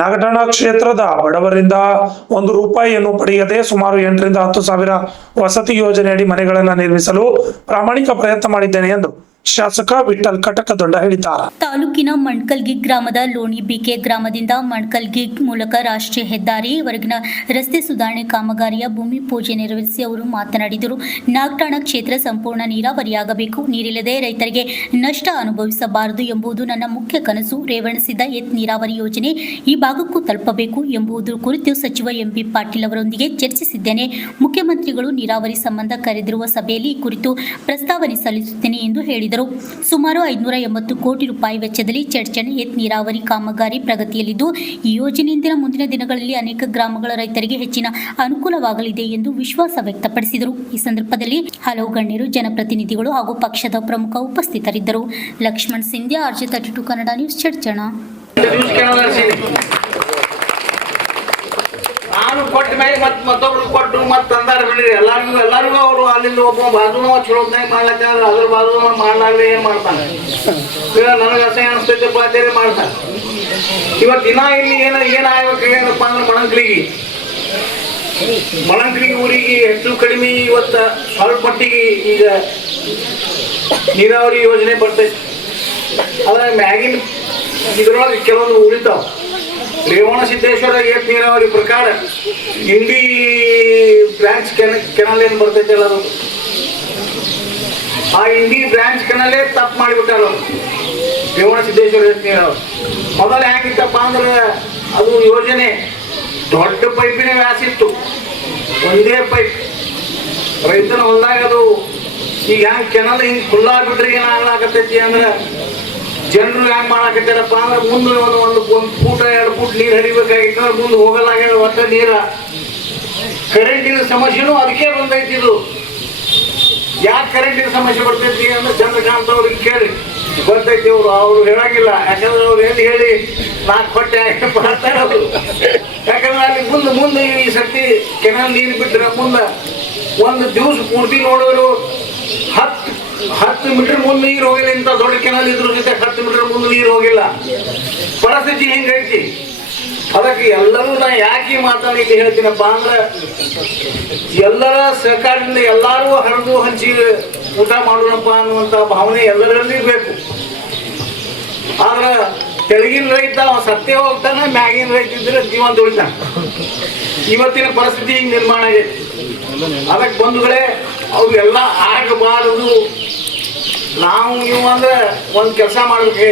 ನಾಗಠಾಣ ಕ್ಷೇತ್ರದ ಬಡವರಿಂದ ₹1 ಪಡೆಯದೆ ಸುಮಾರು 8 ರಿಂದ 10 ಸಾವಿರ ವಸತಿ ಯೋಜನೆಯಡಿ ಮನೆಗಳನ್ನು ನಿರ್ಮಿಸಲು ಪ್ರಾಮಾಣಿಕ ಪ್ರಯತ್ನ ಮಾಡಿದ್ದೇನೆ ಎಂದು ಶಾಸಕ ವಿಠ್ಠಲ್ ಕಟಕದೊಡ್ಡ ಹೇಳಿದ್ದಾರೆ. ತಾಲೂಕಿನ ಮಣ್ಕಲ್ಗಿ ಗ್ರಾಮದ ಲೋಣಿ ಬಿಕೆ ಗ್ರಾಮದಿಂದ ಮಣ್ಕಲ್ಗಿ ಮೂಲಕ ರಾಷ್ಟ್ರೀಯ ಹೆದ್ದಾರಿ ವರೆಗಿನ ರಸ್ತೆ ಸುಧಾರಣೆ ಕಾಮಗಾರಿಯ ಭೂಮಿ ಪೂಜೆ ನೆರವೇರಿಸಿ ಅವರು ಮಾತನಾಡಿದರು. ನಾಗಠಾಣ ಕ್ಷೇತ್ರ ಸಂಪೂರ್ಣ ನೀರಾವರಿಯಾಗಬೇಕು, ನೀರಿಲ್ಲದೆ ರೈತರಿಗೆ ನಷ್ಟ ಅನುಭವಿಸಬಾರದು ಎಂಬುದು ನನ್ನ ಮುಖ್ಯ ಕನಸು. ರೇವಣಸಿದ್ದ ನೀರಾವರಿ ಯೋಜನೆ ಈ ಭಾಗಕ್ಕೂ ತಲುಪಬೇಕು ಎಂಬುದರ ಕುರಿತು ಸಚಿವ ಎಂಬಿ ಪಾಟೀಲ್ ಅವರೊಂದಿಗೆ ಚರ್ಚಿಸಿದ್ದೇನೆ. ಮುಖ್ಯಮಂತ್ರಿಗಳು ನೀರಾವರಿ ಸಂಬಂಧ ಕರೆದಿರುವ ಸಭೆಯಲ್ಲಿ ಈ ಕುರಿತು ಪ್ರಸ್ತಾವನೆ ಸಲ್ಲಿಸುತ್ತೇನೆ ಎಂದು ಹೇಳಿದರು. ಸುಮಾರು ₹580 ಕೋಟಿ ವೆಚ್ಚದಲ್ಲಿ ಚಡ್ಚಣ್ ನೀರಾವರಿ ಕಾಮಗಾರಿ ಪ್ರಗತಿಯಲ್ಲಿದ್ದು, ಈ ಯೋಜನೆಯಿಂದ ಮುಂದಿನ ದಿನಗಳಲ್ಲಿ ಅನೇಕ ಗ್ರಾಮಗಳ ರೈತರಿಗೆ ಹೆಚ್ಚಿನ ಅನುಕೂಲವಾಗಲಿದೆ ಎಂದು ವಿಶ್ವಾಸ ವ್ಯಕ್ತಪಡಿಸಿದರು. ಈ ಸಂದರ್ಭದಲ್ಲಿ ಹಲವು ಗಣ್ಯರು, ಜನಪ್ರತಿನಿಧಿಗಳು ಹಾಗೂ ಪಕ್ಷದ ಪ್ರಮುಖ ಉಪಸ್ಥಿತರಿದ್ದರು. Laxman Sindhya, RJ32 Kannada news, Chadchan. ನಾನು ಕೊಟ್ಟ ಮೇಲೆ ಮತ್ತೊಬ್ರು ಕೊಟ್ಟು ಮತ್ತೆ ತಂದಾರ ಬಿಡ್ರಿ. ಎಲ್ಲರಿಗೂ ಅವರು ಅಲ್ಲಿಂದ ಒಬ್ಬ ಬಾಜುನ ಚಲೋತ್ನಾಗ ಮಾಡ್ಲತ್ತ, ಅದ್ರ ಬಾಜುನ ಮಾಡ್ಲಾಗ್ರೆ ಏನ್ ಮಾಡ್ತಾನೆ, ನನಗೆ ಅಸಹ್ಯ ಅನಿಸ್ತೈತಪ್ಪ ಅಂತೇಳಿ ಮಾಡ್ತಾನೆ. ಇವತ್ತು ದಿನ ಇಲ್ಲಿ ಏನಾಗಬೇಕು ಏನಪ್ಪ ಅಂದ್ರೆ ಮಳಂಕ್ರಿಗೆ ಊರಿಗೆ ಹೆಚ್ಚು ಕಡಿಮೆ ಇವತ್ತು ಸ್ವಲ್ಪ ಮಟ್ಟಿಗೆ ಈಗ ನೀರಾವರಿ ಯೋಜನೆ ಬರ್ತೈತಿ. ಅದ್ರ ಮ್ಯಾಗಿನ ಇದ್ರೊಳಗೆ ಕೆಲವೊಂದು ಉಳಿತಾವ. ರೇವಣಸಿದ್ದೇಶ್ವರ ನೀರಾವರಿ ಪ್ರಕಾರ ಇಂಡಿ ಬ್ರಾಂಚ್ ಕೆನಲ್ ಏನು ಬರ್ತೈತೆ ಅಲ್ಲ, ಆ ಇಂಡಿ ಬ್ರಾಂಚ್ ಕೆನಲ್ಲೇ ತಪ್ಪು ಮಾಡಿಬಿಟ್ಟಾರ ರೇವಣಸಿದ್ದೇಶ್ವರ ನೀರಾವರಿ. ಮೊದಲು ಹೆಂಗಿತ್ತಪ್ಪ ಅಂದ್ರೆ ಅದು ಯೋಜನೆ ದೊಡ್ಡ ಪೈಪಿನ ವ್ಯಾಸ ಇತ್ತು, ಒಂದೇ ಪೈಪ್ ರೈತನ ಹೊಲದಾಗ. ಅದು ಈಗ ಹೆಂಗೆ ಕೆನಲ್ ಹಿಂಗೆ ಖುಲ್ಲಾಗ್ಬಿಟ್ರೆ ಏನಾಗಲಾಕತ್ತೈತಿ ಅಂದ್ರೆ ಜನರು ಹೆಂಗ್ ಮಾಡಾಕತ್ತಾರಪ್ಪ ಅಂದ್ರೆ ಮುಂದೆ ಒಂದು ಫೂಟ 2 ಫೂಟ್ ನೀರು ಹರಿಬೇಕಾಗಿತ್ತು, ಮುಂದೆ ಹೋಗಲಾಗ್ಯದ. ಒಟ್ಟ ನೀರ ಕರೆಂಟಿನ ಸಮಸ್ಯೆನೂ ಅದಕ್ಕೆ ಬಂದೈತಿ. ಇದು ಯಾಕೆ ಕರೆಂಟಿನ ಸಮಸ್ಯೆ ಬರ್ತೈತಿ ಅಂದ್ರೆ ಚಂದ್ರಕಾಂತ್ ಅವ್ರಿಗೆ ಕೇಳಿ ಬರ್ತೈತಿ. ಅವ್ರು ಹೇಳಂಗಿಲ್ಲ, ಯಾಕಂದ್ರೆ ಅವ್ರು ಹೇಳಿ 4 ಹೊಟ್ಟೆ ಬರ್ತಾರೆ ಅವರು. ಯಾಕಂದ್ರೆ ಅಲ್ಲಿ ಮುಂದೆ ಈ ಸರ್ತಿ ಕೆನಾಲ್ ನೀರು ಬಿಟ್ಟರೆ ಮುಂದೆ ಒಂದು ದಿವಸ ಪೂರ್ತಿ ನೋಡೋರು 10 ಮೀಟರ್ ಮುಂದೆ ನೀರು ಹೋಗಿಲ್ಲ. ಇಂಥ ದೊಡ್ಡ ಕೆನಾಲ್ ಇದ್ರ ಜೊತೆ 10 ಮೀಟರ್ ಮುಂದೆ ನೀರು ಹೋಗಿಲ್ಲ. ಪರಿಸ್ಥಿತಿ ಹಿಂಗೈತಿ. ಅದಕ್ಕೆ ಎಲ್ಲರೂ ನಾ ಯಾಕೆ ಮಾತಾಡಲಿಕ್ಕೆ ಹೇಳ್ತೀನಪ್ಪ ಅಂದ್ರೆ ಎಲ್ಲರ ಸಹಕಾರದಿಂದ ಎಲ್ಲರೂ ಹರಿದು ಹಂಚಿ ಊಟ ಮಾಡೋಣಪ್ಪ ಅನ್ನುವಂಥ ಭಾವನೆ ಎಲ್ಲರಲ್ಲಿ ಬೇಕು. ಆದ್ರೆ ತೆಳಗಿನ ರೈತ ಸತ್ಯ ಹೋಗ್ತಾನೆ, ಮ್ಯಾಗಿನ ರೈತ ಇದ್ರೆ ಜೀವಂತ ಉಳಿತಾನೆ. ಇವತ್ತಿನ ಪರಿಸ್ಥಿತಿ ಹಿಂಗೆ ನಿರ್ಮಾಣ ಆಗೈತಿ. ಅದಕ್ಕೆ ಬಂಧುಗಳೇ, ಅವೆಲ್ಲ ಆಗಬಾರದು. ನೀವು ಅಂದ್ರೆ ಒಂದು ಕೆಲಸ ಮಾಡ್ಬೇಕು.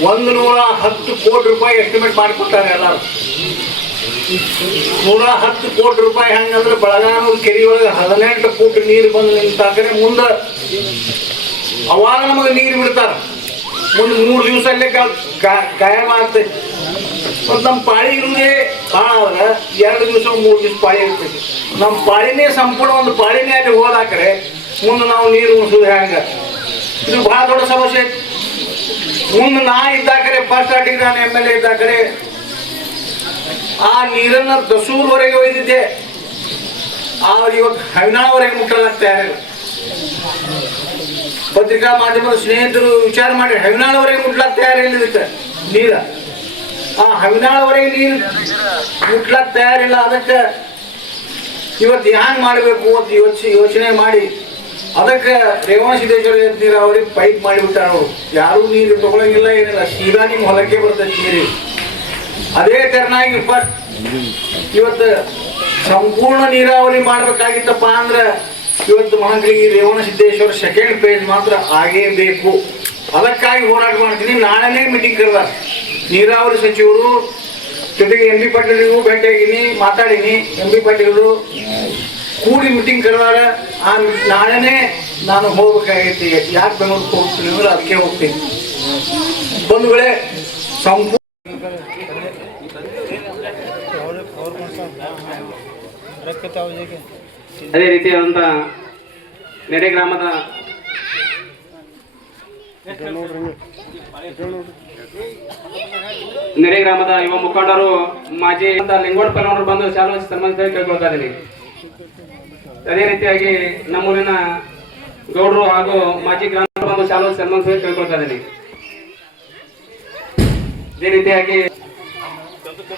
₹110 ಕೋಟಿ ಎಸ್ಟಿಮೇಟ್ ಮಾಡಿಕೊಟ್ಟಾರೆ ಎಲ್ಲರೂ. ₹110 ಕೋಟಿ ಹೆಂಗಂದ್ರೆ ಬೆಳಗಾವಿ ಕೆರೆ ಒಳಗೆ 18 ಫೂಟ್ ನೀರು ಬಂದು ನಿಂತಾಕರೆ ಮುಂದೆ ಅವಾಗ ನಮಗೆ ನೀರು ಬಿಡ್ತಾರ. ಮುಂದೆ 3 ದಿವಸಲ್ಲೇ ಕಾಯಂ ಆಗ್ತೈತಿ. ಮತ್ತು ನಮ್ಮ ಪಾಳಿ ಇರುವುದೇ ಭಾಳ ಆದ್ರೆ 2 ದಿವಸ 3 ದಿವಸ ಪಾಳಿ ಇರ್ತೈತಿ. ನಮ್ಮ ಪಾಳಿನೇ ಸಂಪೂರ್ಣ ಒಂದು ಪಾಳಿನೇ ಅಲ್ಲಿ ಹೋದಾಕರೆ ಮುಂದೆ ನಾವು ನೀರು ಉಣಿಸೋದು ಹೆಂಗೆ? ಇದು ಭಾಳ ದೊಡ್ಡ ಸಮಸ್ಯೆ ಐತಿ. ಮುಂದೆ ನಾ ಇದ್ದಾಕರೆ ಫಸ್ಟ್ ಸ್ಟಾರ್ಟಿಂಗ್ ನಾನು MLA ಇದ್ದಾಕರೆ ಆ ನೀರನ್ನು ದಸೂರ್ವರೆಗೆ ಒಯ್ದಿದ್ದೆ. ಅವ್ರು ಇವತ್ತು ಹೈನಾಳವರೆಗೆ ಮುಟ್ಟಲಾಗ್ತಾ ಇರಲಿಲ್ಲ. ಪತ್ರಿಕಾ ಮಾಧ್ಯಮದ ಸ್ನೇಹಿತರು ವಿಚಾರ ಮಾಡಿ ಹೈನಾಳವರೆಗೆ ಮುಟ್ಲಾಗ್ತಾ ಇರಲಿಲ್ಲ ಇದಕ್ಕೆ ನೀರ. ಆ ಹೈನಾಳವರೆಗೆ ನೀರು ಮುಟ್ಲಾಕ್ ತಯಾರಿಲ್ಲ. ಅದಕ್ಕೆ ಇವತ್ತು ಹ್ಯಾಂಗೆ ಮಾಡಬೇಕು ಅಂತ ಯೋಚನೆ ಮಾಡಿ ಅದಕ್ಕೆ ರೇವಣಸಿದ್ದೇಶ್ವರ ನೀರಾವರಿ ಪೈಪ್ ಮಾಡಿಬಿಟ್ಟಾರ. ಅವರು ಯಾರೂ ನೀರು ತಗೊಳಂಗಿಲ್ಲ, ಏನಿಲ್ಲ, ಸೀದಾ ನಿಮ್ಮ ಹೊಲಕ್ಕೆ ಬರ್ತೈತಿ ನೀರು. ಅದೇ ತೆರನಾಗಿ ಫಸ್ಟ್ ಇವತ್ತು ಸಂಪೂರ್ಣ ನೀರಾವರಿ ಮಾಡ್ಬೇಕಾಗಿತ್ತಪ್ಪ ಅಂದ್ರೆ ಇವತ್ತು ಮಹಂಕಲಿಗೆ ರೇವಣಸಿದ್ದೇಶ್ವರ ಸೆಕೆಂಡ್ ಫೇಸ್ ಮಾತ್ರ ಆಗೇ ಬೇಕು. ಅದಕ್ಕಾಗಿ ಹೋರಾಟ ಮಾಡ್ತೀನಿ. ನಾಳೆನೇ ಮೀಟಿಂಗ್ ಕರೆದ ನೀರಾವರಿ ಸಚಿವರು ಜೊತೆಗೆ MB ಪಾಟೀಲ್ರಿಗೂ ಭೇಟಿಯಾಗಿನಿ, ಮಾತಾಡೀನಿ. MB ಪಾಟೀಲ್ರು ಕೂಡಿ ಮೀಟಿಂಗ್ ಕರೆದಾಗ ನಾಳೆನೇ ನಾನು ಹೋಗ್ಬೇಕಾಗೈತಿ. ಯಾಕೆ ಬೆಂಗಳೂರಿಗೆ ಹೋಗ್ತೀನಿ ಅಂದ್ರೆ ಅದಕ್ಕೆ ಹೋಗ್ತೀನಿ. ಬಂಧುಗಳೇ, ಸಂಪೂರ್ಣ ಅದೇ ರೀತಿಯಾದಂಥ ನೆರೆ ಗ್ರಾಮದ ಯುವ ಮುಖಂಡರು ಮಾಜಿ ಲಿಂಗೋಡ್ ಪಲ್ಲವರು ಬಂದು ಶಾಲಾ ಸನ್ಮಾನಿಸಿ ಕೇಳ್ಕೊಳ್ತಾ ಇದ್ದೀನಿ. ಅದೇ ರೀತಿಯಾಗಿ ನಮ್ಮೂರಿನ ಗೌಡರು ಹಾಗೂ ಮಾಜಿ ಗ್ರಾಮ ಬಂದು ಶಾಲಾ ಸನ್ಮಾನಿಸಿ ಕೇಳ್ಕೊಳ್ತಾ ಇದ್ದೀನಿ. ಇದೇ ರೀತಿಯಾಗಿ ಅದು